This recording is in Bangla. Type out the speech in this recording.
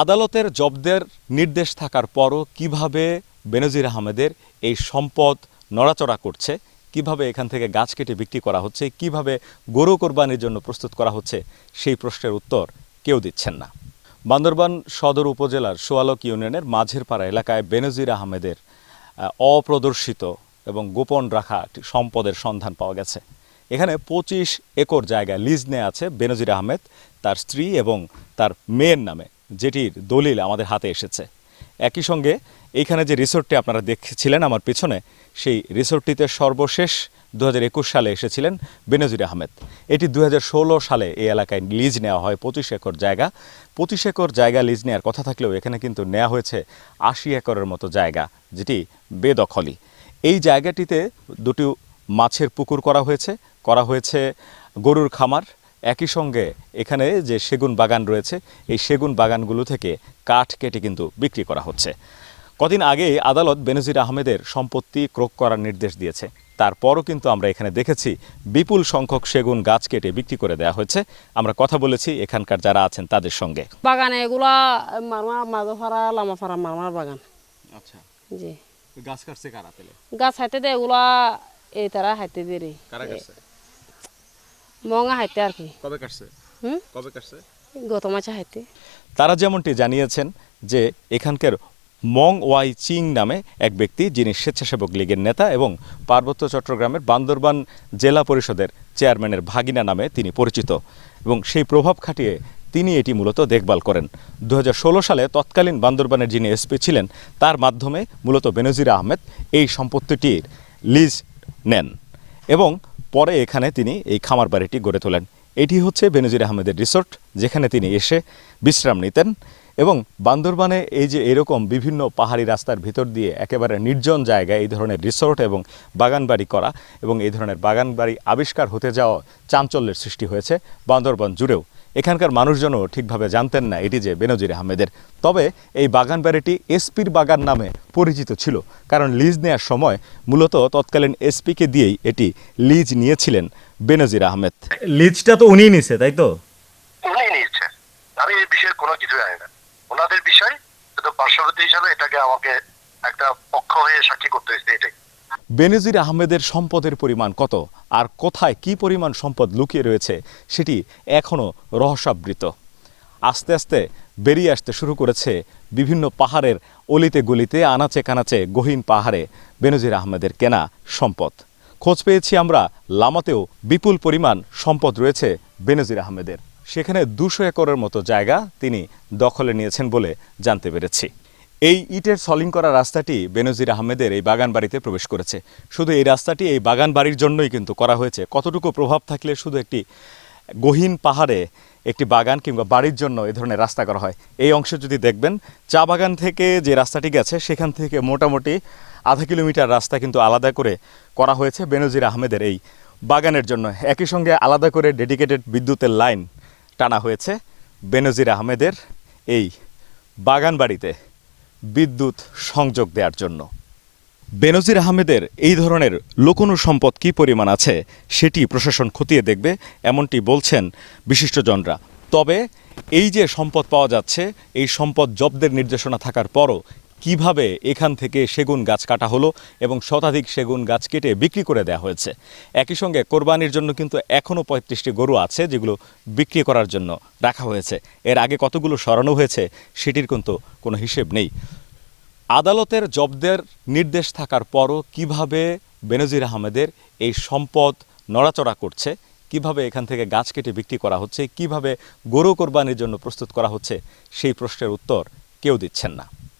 আদালতের জব্দের নির্দেশ থাকার পরও কিভাবে বেনজির আহমেদের এই সম্পদ নড়াচড়া করছে, কিভাবে এখান থেকে গাছ কেটে বিক্রি করা হচ্ছে, কিভাবে গরু কোরবানির জন্য প্রস্তুত করা হচ্ছে, সেই প্রশ্নের উত্তর কেউ দিচ্ছেন না। বান্দরবান সদর উপজেলার সোয়ালক ইউনিয়নের মাঝের পাড়া এলাকায় বেনজির আহমেদের অপ্রদর্শিত এবং গোপন রাখা সম্পদের সন্ধান পাওয়া গেছে। এখানে 25 একর জায়গা লিজ নেওয়া আছে বেনজির আহমেদ, তার স্ত্রী এবং তার মেয়ের নামে, যেটির দলিল আমাদের হাতে এসেছে। একই সঙ্গে এইখানে যে রিসোর্টটি আপনারা দেখছিলেন আমার পিছনে, সেই রিসোর্টটিতে সর্বশেষ 2021 সালে এসেছিলেন বেনজির আহমেদ। এটি 2016 সালে এই এলাকায় লিজ নেওয়া হয় 25 একর জায়গা। 25 একর জায়গা লিজ নেওয়ার কথা থাকলেও এখানে কিন্তু নেওয়া হয়েছে 80 একরের মতো জায়গা, যেটি বেদখলি। এই জায়গাটিতে দুটি মাছের পুকুর করা হয়েছে গরুর খামার। একই সঙ্গে এখানে যে সেগুন বাগান রয়েছে, এই সেগুন বাগানগুলো থেকে কাঠ কেটে কিন্তু বিক্রি করা হচ্ছে। কদিন আগে আদালত বেনজির আহমেদের সম্পত্তি ক্রয় করার নির্দেশ দিয়েছে, তারপরও কিন্তু আমরা এখানে দেখেছি বিপুল সংখ্যক সেগুন গাছ কেটে বিক্রি করে দেওয়া হয়েছে। আমরা কথা বলেছি এখানকার যারা আছেন তাদের সঙ্গে। বাগানে এগুলা মাঝোফাড়া লামাফাড়া মামার বাগান। আচ্ছা, জি। গাছ কাটছে কারা পেলে? গাছ হাইতে দে এগুলা এই তারা হাইতে দে রে। কারা কাটছে? মঙা হাইতে আর কি। কবে কাটছে? কবে কাটছে? গত মাসে হাইতে। তারা যেমনটি জানিয়েছেন যে এখানকার মং ওয়াই চিং নামে এক ব্যক্তি, যিনি স্বেচ্ছাসেবক লীগের নেতা এবং পার্বত্য চট্টগ্রামের বান্দরবান জেলা পরিষদের চেয়ারম্যানের ভাগিনা নামে তিনি পরিচিত, এবং সেই প্রভাব খাটিয়ে তিনি এটি মূলত দেখভাল করেন। 2016 সালে তৎকালীন বান্দরবানের যিনি এসপি ছিলেন, তার মাধ্যমে মূলত বেনজির আহমেদ এই সম্পত্তিটির লিজ নেন এবং পরে এখানে তিনি এই খামার বাড়িটি গড়ে তোলেন। এটি হচ্ছে বেনজির আহমেদের রিসোর্ট, যেখানে তিনি এসে বিশ্রাম নিতেন। এবং বান্দরবানে এই যে এরকম বিভিন্ন পাহাড়ি রাস্তার ভিতর দিয়ে একেবারে নির্জন জায়গায় এই ধরনের রিসোর্ট এবং বাগানবাড়ি করা এবং এই ধরনের বাগানবাড়ি আবিষ্কার হতে যাওয়া চাঞ্চল্যের সৃষ্টি হয়েছে বান্দরবান জুড়েও। এখানকার মানুষজনও ঠিকভাবে জানতেন না এটি যে বেনজির আহমেদের। তবে এই বাগানবাড়িটি এসপির বাগান নামে পরিচিত ছিল, কারণ লিজ নেওয়ার সময় মূলত তৎকালীন এসপিকে দিয়েই এটি লিজ নিয়েছিলেন বেনজির আহমেদ। লিজটা তো উনিই নিছে, তাই তো? উনি নিয়েছে, আমি এই বিষয়ে কোনো কিছু জানি না। ওনাদের বিষয়, শুধু পার্শ্ববর্তী হিসাবে এটাকে আমাকে একটা পক্ষ হয়ে সাক্ষী করতে হয়েছে, এটাই। বেনজির আহমেদের সম্পদের পরিমাণ কত আর কোথায় কি পরিমাণ সম্পদ লুকিয়ে রয়েছে সেটি এখনও রহস্যাবৃত। আস্তে আস্তে বেরিয়ে আসতে শুরু করেছে বিভিন্ন পাহাড়ের অলিতে গলিতে, আনাচে কানাচে গহীন পাহাড়ে বেনজির আহমেদের কেনা সম্পদ। খোঁজ পেয়েছি আমরা লামাতেও বিপুল পরিমাণ সম্পদ রয়েছে বেনজির আহমেদের। সেখানে 200 একরের মতো জায়গা তিনি দখলে নিয়েছেন বলে জানতে পেরেছি। এই ইটের সলিং করা রাস্তাটি বেনজির আহমেদের এই বাগান বাড়িতে প্রবেশ করেছে। শুধু এই রাস্তাটি এই বাগান বাড়ির জন্যই কিন্তু করা হয়েছে। কতটুকু প্রভাব থাকলে শুধু একটি গহীন পাহাড়ে একটি বাগান কিংবা বাড়ির জন্য এই ধরনের রাস্তা করা হয়। এই অংশে যদি দেখবেন, চা বাগান থেকে যে রাস্তাটি গেছে সেখান থেকে মোটামুটি আধা কিলোমিটার রাস্তা কিন্তু আলাদা করে করা হয়েছে বেনজির আহমেদের এই বাগানের জন্য। একই সঙ্গে আলাদা করে ডেডিকেটেড বিদ্যুতের লাইন টানা হয়েছে বেনজির আহমেদের এই বাগান বাড়িতে বিদ্যুৎ সংযোগ দেওয়ার জন্য। বেনজির আহমেদের এই ধরনের লুকোনো সম্পদ কী পরিমাণ আছে সেটি প্রশাসন খতিয়ে দেখবে, এমনটি বলছেন বিশিষ্টজনরা। তবে এই যে সম্পদ পাওয়া যাচ্ছে, এই সম্পদ জব্দের নির্দেশনা থাকার পরও কিভাবে এখান থেকে সেগুন গাছ কাটা হলো এবং শতাধিক সেগুন গাছ কেটে বিক্রি করে দেওয়া হয়েছে। একই সঙ্গে কোরবানির জন্য কিন্তু এখনও 35টি গরু আছে যেগুলো বিক্রি করার জন্য রাখা হয়েছে। এর আগে কতগুলো সরানো হয়েছে সেটির কিন্তু কোনো হিসেব নেই। আদালতের জব্দের নির্দেশ থাকার পরও কিভাবে বেনজির আহমেদের এই সম্পদ নড়াচড়া করছে, কিভাবে এখান থেকে গাছ কেটে বিক্রি করা হচ্ছে, কিভাবে গরু কোরবানির জন্য প্রস্তুত করা হচ্ছে, সেই প্রশ্নের উত্তর কেউ দিচ্ছেন না।